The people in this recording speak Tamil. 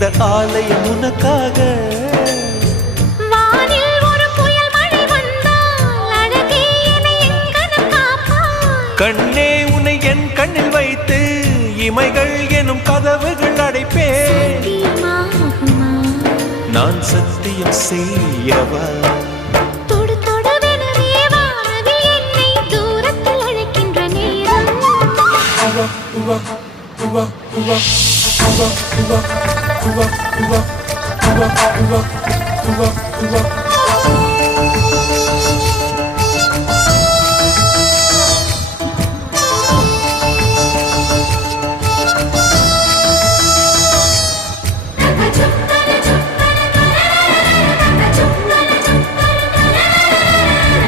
இந்த ஆலயம் உனக்காக. வானில் ஒரு புயல் மழை வந்தால் அழகே என்னை எங்கனம் காப்பாய். கண்ணே உன்னை என் கண்ணில் வைத்து இமைகள் எனும் கதவுகள் அடைப்பேன். சத்தியமாகுமா? நான் சத்தியம் செய்யவா? தொடு தொடுவெனவே வானவில் என்னை தூரத்தில் அழைக்கின்ற நேரம். Uva, uva, uva, uva, uva, uva, uva, uva, uva.